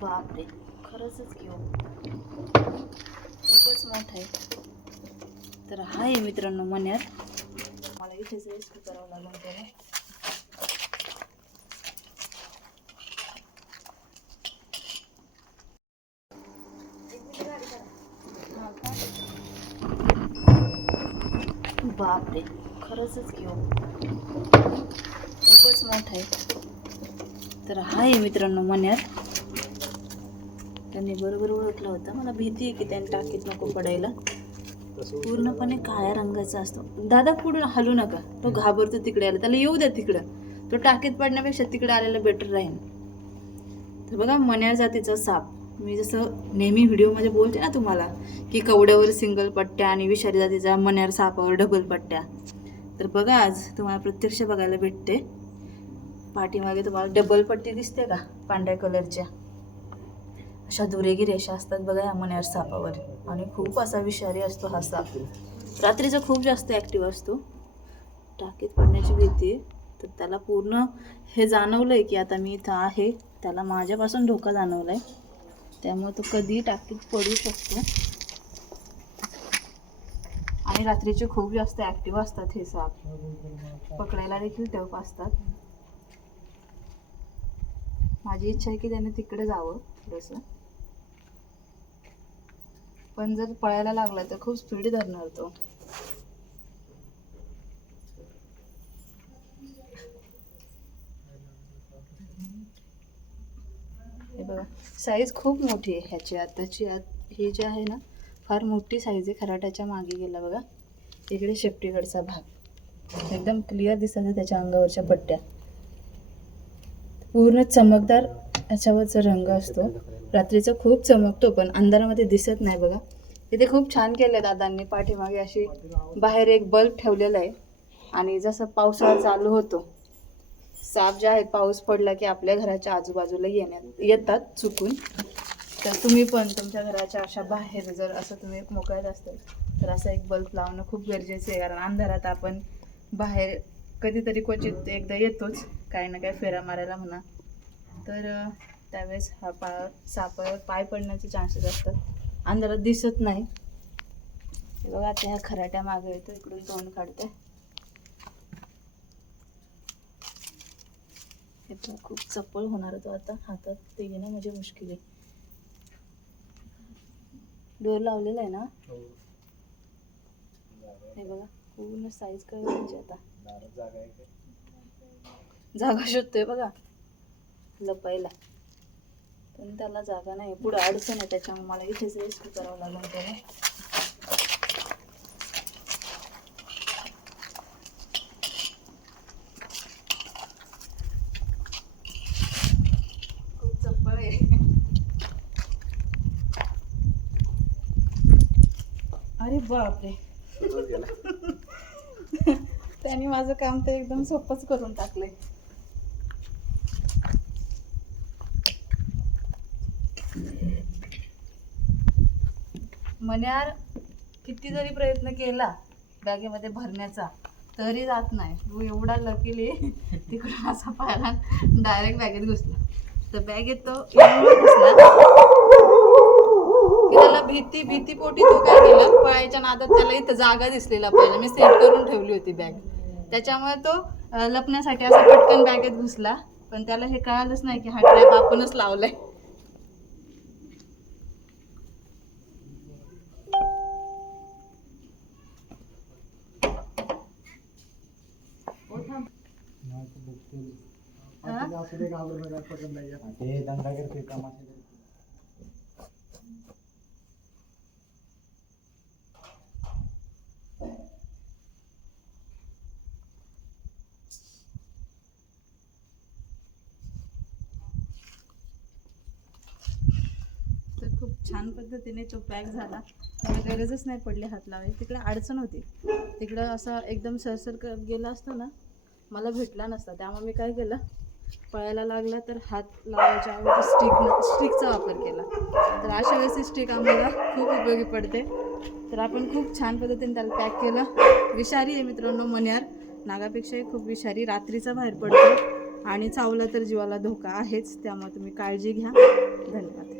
बापरे खरंच घेऊ हो. खूपच मोठा आहे. तर हा आहे मित्रांनो मण्यार मला इथेच रेस्ट करावं लागेल त्याला बापरे खरंच घेऊ हो. खूपच मोठा आहे. तर हा आहे मित्रांनो मण्यार त्यांनी बरोबर ओळखला होता. मला भीती आहे की त्याने टाकीत नको पडायला. पूर्णपणे काळ्या रंगाचा असतो. दादा पुढून हलू नका. तो घाबरतो तिकडे आला. त्याला येऊ द्या तिकडं. तो टाकीत पडण्यापेक्षा तिकडे आलेला बेटर राहील तर बघा मण्यार जातीचा साप. मी जसं नेहमी व्हिडिओमध्ये बोलते ना तुम्हाला की कवड्यावर सिंगल पट्ट्या आणि विषारी जातीचा मण्यार सापावर डबल पट्ट्या. तर बघा आज तुम्हाला प्रत्यक्ष बघायला भेटते. पाठीमागे तुम्हाला डबल पट्टी दिसते का? पांढऱ्या कलरच्या अशा दुरेगी रेषा असतात बघा या मण्यार सापावर. आणि खूप असा विषारी असतो हा साप. रात्रीचा खूप जास्त ॲक्टिव्ह असतो. टाकीत पडण्याची भीती. तर त्याला पूर्ण हे जाणवलं आहे की आता मी इथं आहे. त्याला माझ्यापासून धोका जाणवला आहे त्यामुळे तो कधीही टाकीत पडू शकतो. आणि रात्रीचे खूप जास्त ॲक्टिव्ह असतात हे साप. पकडायला देखील टप असतात. माझी इच्छा आहे की त्याने तिकडे जावं थोडंसं. पण जर पळायला लागला तर खूप स्पीड धरणार तो. हे बघा साईज खूप मोठी आहे ह्याची. आताची आत ही जी आहे ना फार मोठी साईज आहे खराट्याच्या मागे गेला बघा. इकडे शेपटीकडचा भाग. एकदम क्लिअर दिसत आहे त्याच्या अंगावरच्या पट्ट्या. पूर्ण चमकदार याच्यावरचा रंग असतो. रात्रीचा खूप चमकतो पण अंधारामध्ये दिसत नाही बघा. इथे खूप छान केलं आहे दादांनी पाठीमागे अशी बाहेर एक बल्ब ठेवलेला आहे. आणि जसं पावसाळा चालू होतो साप जे आहेत पाऊस पडला की आपल्या घराच्या आजूबाजूला येण्यात येतात चुकून. तर तुम्ही पण तुमच्या घराच्या अशा बाहेर जर असं तुम्ही मोकळ्यात असतं तर असा एक बल्ब लावणं खूप गरजेचं आहे. कारण अंधारात आपण बाहेर कधीतरी क्वचित एकदा येतोच काही ना काही फेरा मारायला म्हणा. तर त्यावेळेस हा पा सापावर पाय पडण्याचे चान्सेस असतात. अंधारात दिसत नाही. हे बघा आता ह्या खराट्या मागे येतो इकडून तोंड काढते हे पण खूप चप्पल होणार तो आता. हातात ते घेणं म्हणजे मुश्किल आहे. डोर लावलेला आहे ना? हे. बघा पूर्ण साईज काय म्हणजे आता. जागा शोधतोय बघा. लपायला पण त्याला जागा नाही. पुढे अडचण आहे त्याच्यामुळे मला इथेच रेस्क्यू करावं लागेल त्याला. अरे बापरे. त्याने माझं काम तर एकदम सोपंच करून टाकले मन्यार किती जरी प्रयत्न केला बॅगेमध्ये भरण्याचा तरी जात नाही. तू एवढा लकीली तिकडून असा पायला डायरेक्ट बॅगेत घुसला. तर बॅगेत तो घुसला. त्याला भीती पोटी तो काय केला? पळायच्या नादात त्याला इथं जागा दिसलेला पाहिजे मी सेट करून ठेवली होती बॅग. त्याच्यामुळे तो लपण्यासाठी असा पटकन बॅगेत घुसला. पण त्याला हे कळालंच नाही की हा ट्रॅप आपणच लावलाय हा? ते दंगा करते कामाचे. तर खूप छान पद्धतीने तो पॅक झाला. त्याला गरजच नाही पडली हात लावायची तिकडे अडचण होती. तिकडं असा एकदम सरसर करत गेला असता ना मला भेटला नसता त्यामुळे मी काय केलं पळायला लागला तर हात लावायच्या ऐवजी स्टिक स्टिकचा वापर केला. तर अशा वेळेस ही स्टिक आम्हाला खूप उपयोगी पडते. तर आपण खूप छान पद्धतीने त्याला पॅक केलं. विषारी आहे मित्रांनो मन्यार नागापेक्षाही खूप विषारी. रात्रीचा बाहेर पडतो. आणि चावला तर जीवाला धोका आहेच. त्यामुळे तुम्ही काळजी घ्या. धन्यवाद.